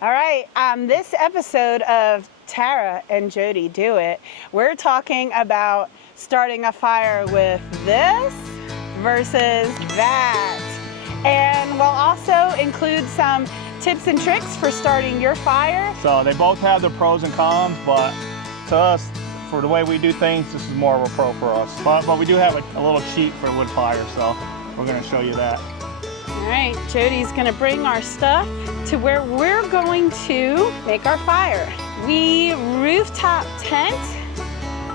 All right, this episode of Tara and Jody Do It, we're talking about starting a fire with this versus that. And we'll also include some tips and tricks for starting your fire. So they both have their pros and cons, but to us, for the way we do things, this is more of a pro for us. But we do have a little cheat for wood fire, so we're gonna show you that. All right, Jody's gonna bring our stuff to where we're going to make our fire. We rooftop tent,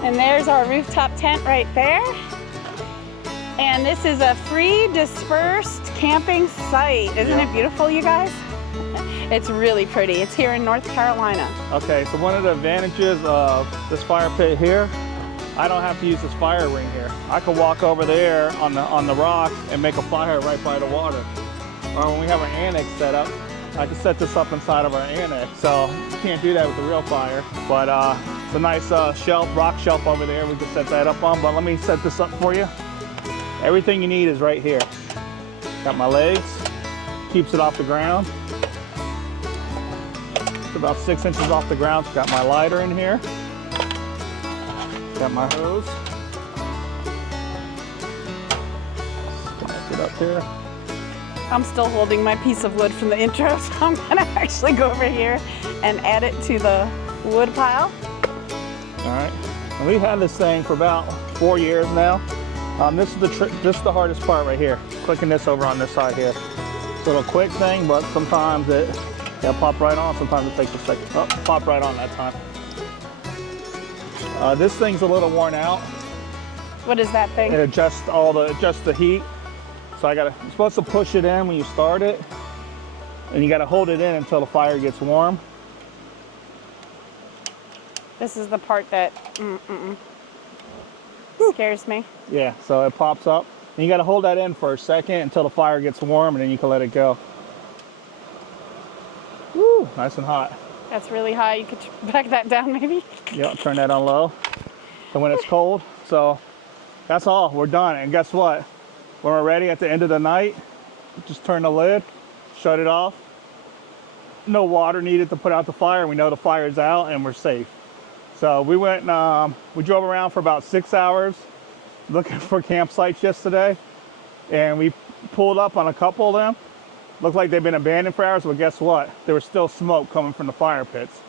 and there's our rooftop tent right there. And this is a free dispersed camping site. Isn't it beautiful, you guys? It's really pretty. It's here in North Carolina. Okay, so one of the advantages of this fire pit here, I don't have to use this fire ring here. I can walk over there on the rock and make a fire right by the water. Or when we have our annex set up, I can set this up inside of our annex. So you can't do that with the real fire. But it's a nice rock shelf over there. We can set that up on. But let me set this up for you. Everything you need is right here. Got my legs, keeps it off the ground. It's about 6 inches off the ground. Got my lighter in here. Got my hose. Connect it up here. I'm still holding my piece of wood from the intro, so I'm gonna actually go over here and add it to the wood pile. All right, and we've had this thing for about 4 years now. This is the hardest part right here. Clicking this over on this side here. It's a little quick thing, but sometimes it'll pop right on. Sometimes it takes a second. Oh, pop right on that time. This thing's a little worn out. What is that thing? It adjusts the heat. So you're supposed to push it in when you start it, and you gotta hold it in until the fire gets warm. This is the part that scares me. Yeah, so it pops up. And you gotta hold that in for a second until the fire gets warm, and then you can let it go. Woo, nice and hot. That's really high. You could back that down maybe? Yep, turn that on low. And when it's cold, so that's all, we're done. And guess what? When we're ready at the end of the night, just turn the lid, shut it off. No water needed to put out the fire. We know the fire's out and we're safe. So we went, we drove around for about 6 hours looking for campsites yesterday. And we pulled up on a couple of them. Looked like they've been abandoned for hours, but guess what? There was still smoke coming from the fire pits.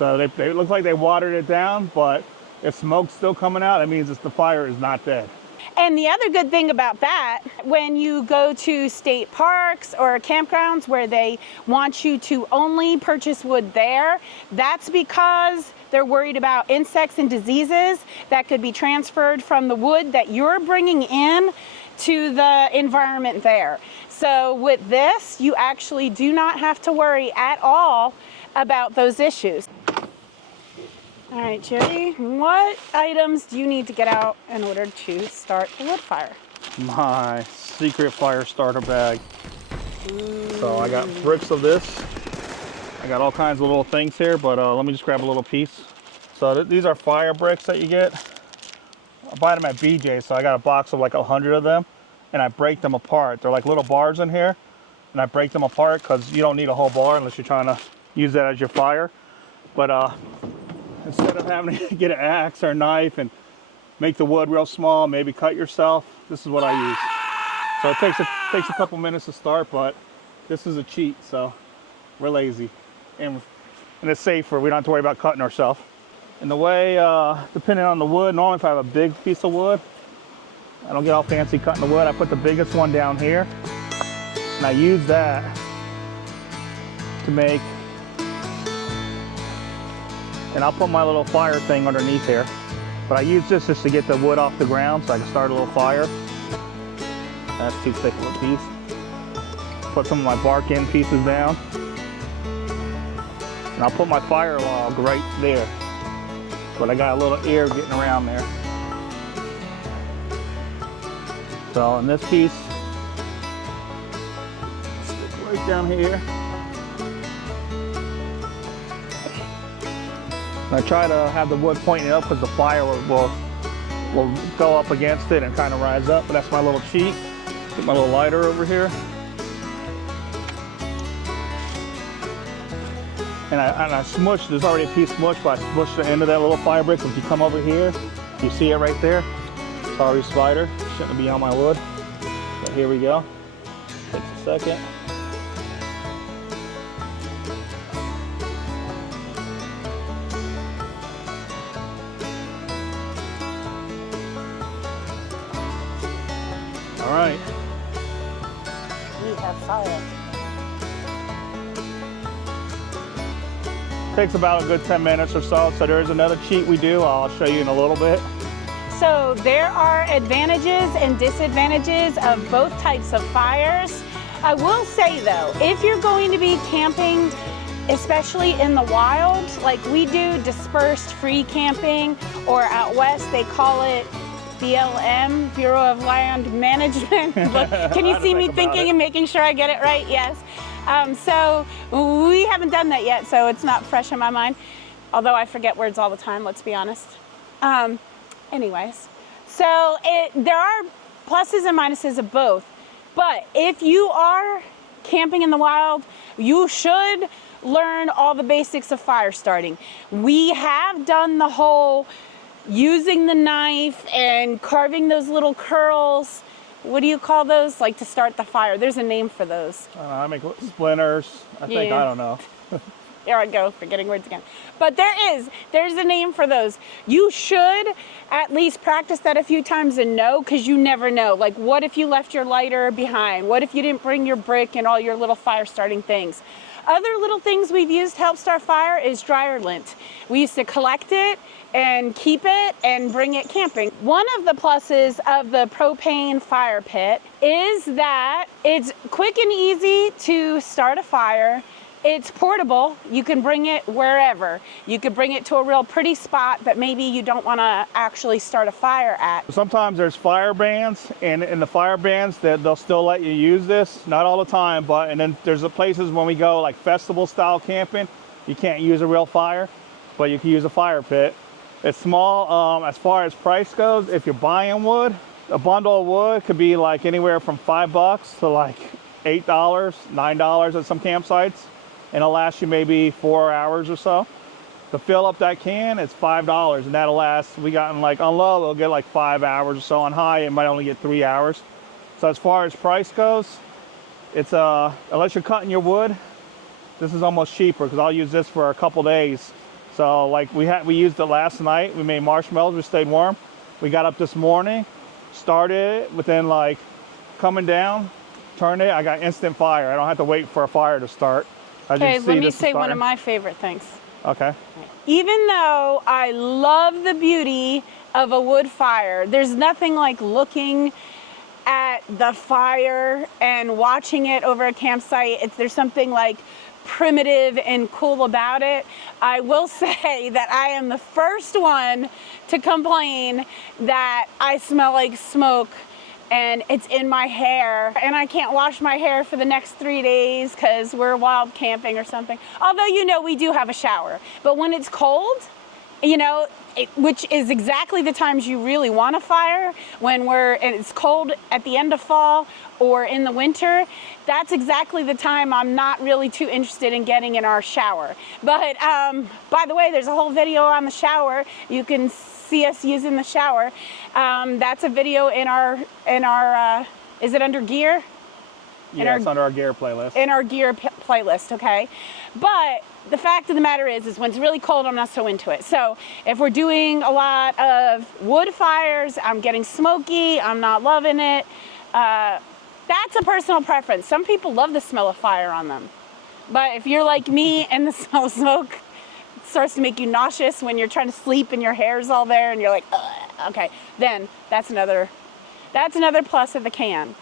So they looked like they watered it down, but if smoke's still coming out, that means the fire is not dead. And the other good thing about that, when you go to state parks or campgrounds where they want you to only purchase wood there, that's because they're worried about insects and diseases that could be transferred from the wood that you're bringing in to the environment there. So with this, you actually do not have to worry at all about those issues. All right, Jody, what items do you need to get out in order to start the wood fire? My secret fire starter bag. So I got bricks of this. I got all kinds of little things here, but let me just grab a little piece. So these are fire bricks that you get. I buy them at BJ's, so I got a box of like 100 of them, and I break them apart. They're like little bars in here, and I break them apart because you don't need a whole bar unless you're trying to use that as your fire. But instead of having to get an axe or a knife and make the wood real small, maybe cut yourself, this is what I use. So it takes a couple minutes to start, but this is a cheat, so we're lazy. And it's safer, we don't have to worry about cutting ourselves. And the way, depending on the wood, normally if I have a big piece of wood, I don't get all fancy cutting the wood, I put the biggest one down here, and I use that to make. And I'll put my little fire thing underneath here. But I use this just to get the wood off the ground so I can start a little fire. That's too thick of a piece. Put some of my bark end pieces down. And I'll put my fire log right there. But I got a little air getting around there. So in this piece, stick right down here. And I try to have the wood pointing up because the fire will go up against it and kind of rise up, but that's my little cheat. Get my little lighter over here. and I smushed, there's already a piece smushed, but I smushed the end of that little fire brick. If you come over here, you see it right there. Sorry, spider, shouldn't be on my wood. But here we go. Takes a second. All right. We have fire. Takes about a good 10 minutes or so. So there's another cheat we do. I'll show you in a little bit. So there are advantages and disadvantages of both types of fires. I will say though, if you're going to be camping, especially in the wild, like we do dispersed free camping, or out west they call it BLM, Bureau of Land Management. Can you see me thinking and making sure I get it right? Yes. So we haven't done that yet, so it's not fresh in my mind. Although I forget words all the time, let's be honest. Anyways, so there are pluses and minuses of both. But if you are camping in the wild, you should learn all the basics of fire starting. We have done the whole using the knife and carving those little curls. What do you call those? Like to start the fire. There's a name for those. I make splinters. I think, I don't know. There I go, forgetting words again. But there's a name for those. You should at least practice that a few times and know, because you never know. Like, what if you left your lighter behind? What if you didn't bring your brick and all your little fire starting things? Other little things we've used to help start fire is dryer lint. We used to collect it and keep it and bring it camping. One of the pluses of the Propane Fire Pit is that it's quick and easy to start a fire. It's portable. You can bring it wherever. You could bring it to a real pretty spot that maybe you don't want to actually start a fire at. Sometimes there's fire bans, and in the fire bans that they'll still let you use this. Not all the time, but and then there's the places when we go like festival style camping, you can't use a real fire, but you can use a fire pit. It's small. As far as price goes, if you're buying wood, a bundle of wood could be like anywhere from $5 to like $8, $9 at some campsites. And it'll last you maybe 4 hours or so. To fill up that can, it's $5, and that'll last. We got in like on low, it'll get like 5 hours or so. On high, it might only get 3 hours. So as far as price goes, it's unless you're cutting your wood, this is almost cheaper because I'll use this for a couple days. So like we used it last night. We made marshmallows. We stayed warm. We got up this morning, started it within like coming down, turned it. I got instant fire. I don't have to wait for a fire to start. Okay, let me say one of my favorite things. Okay. Even though I love the beauty of a wood fire, there's nothing like looking at the fire and watching it over a campsite. There's something like primitive and cool about it. I will say that I am the first one to complain that I smell like smoke and it's in my hair, and I can't wash my hair for the next 3 days because we're wild camping or something. Although, you know, we do have a shower. But when it's cold, you know, which is exactly the times you really want a fire, when it's cold at the end of fall or in the winter, that's exactly the time I'm not really too interested in getting in our shower. But by the way, there's a whole video on the shower. You can see us using the shower. That's a video in our is it under gear? Yeah, it's under our gear playlist. In our gear playlist, okay? But the fact of the matter is when it's really cold, I'm not so into it. So if we're doing a lot of wood fires, I'm getting smoky, I'm not loving it. That's a personal preference. Some people love the smell of fire on them. But if you're like me and the smell of smoke starts to make you nauseous when you're trying to sleep and your hair's all there and you're like, ugh, okay, then that's another plus of the can.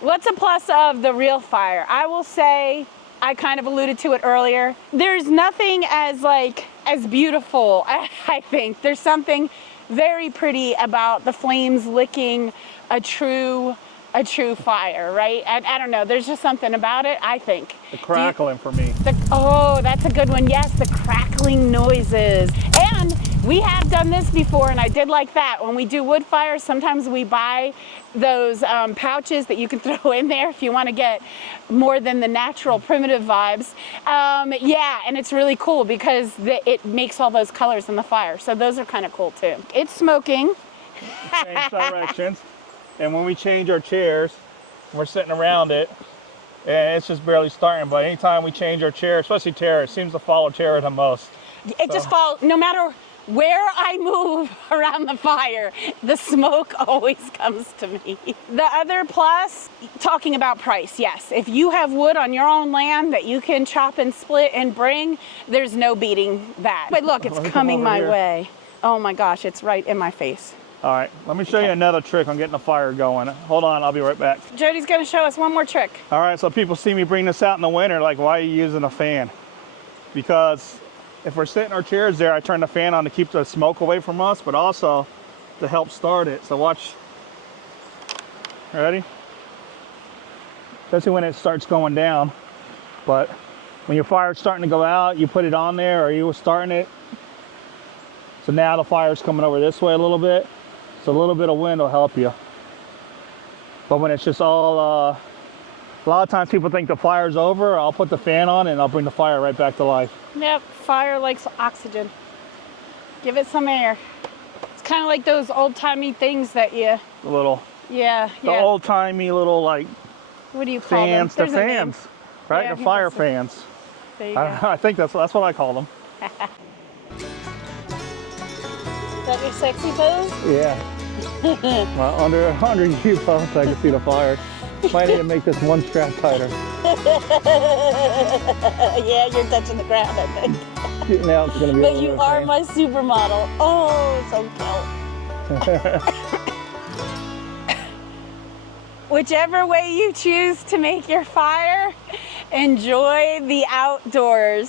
What's a plus of the real fire? I will say, I kind of alluded to it earlier. There's nothing as beautiful, I think. There's something very pretty about the flames licking a true a true fire, right? I don't know. There's just something about it, I think. The crackling for me. Oh, that's a good one. Yes, the crackling noises. And we have done this before, and I did like that. When we do wood fires, sometimes we buy those pouches that you can throw in there if you want to get more than the natural primitive vibes. Yeah, and it's really cool because it makes all those colors in the fire. So those are kind of cool too. It's smoking. Change directions. And when we change our chairs, we're sitting around it, and it's just barely starting. But anytime we change our chair, especially Tara, it seems to follow Tara the most. It just follows, no matter where I move around the fire, the smoke always comes to me. The other plus, talking about price, yes. If you have wood on your own land that you can chop and split and bring, there's no beating that. But look, it's coming my way. Oh my gosh, it's right in my face. All right, let me show you another trick on getting the fire going. Hold on, I'll be right back. Jody's gonna show us one more trick. All right, so people see me bring this out in the winter, like, why are you using a fan? Because if we're sitting our chairs there, I turn the fan on to keep the smoke away from us, but also to help start it. So watch. Ready? Especially when it starts going down. But when your fire's starting to go out, you put it on there, or you were starting it. So now the fire's coming over this way a little bit. So a little bit of wind will help you. But when it's just all, a lot of times people think the fire's over. I'll put the fan on and I'll bring the fire right back to life. Yep, fire likes oxygen. Give it some air. It's kind of like those old-timey things that you... The little... Yeah, the old-timey little, like... What do you call fans? them? They're fans, right? Yeah, they're fire fans. There you go. I think that's what I call them. Is that your sexy pose? Yeah. Well, under you both, I can see the fire. Might need to make this one strap tighter. Yeah, you're touching the ground, I think. Now it's gonna be. But you are my supermodel. Oh, so cute. Whichever way you choose to make your fire, enjoy the outdoors.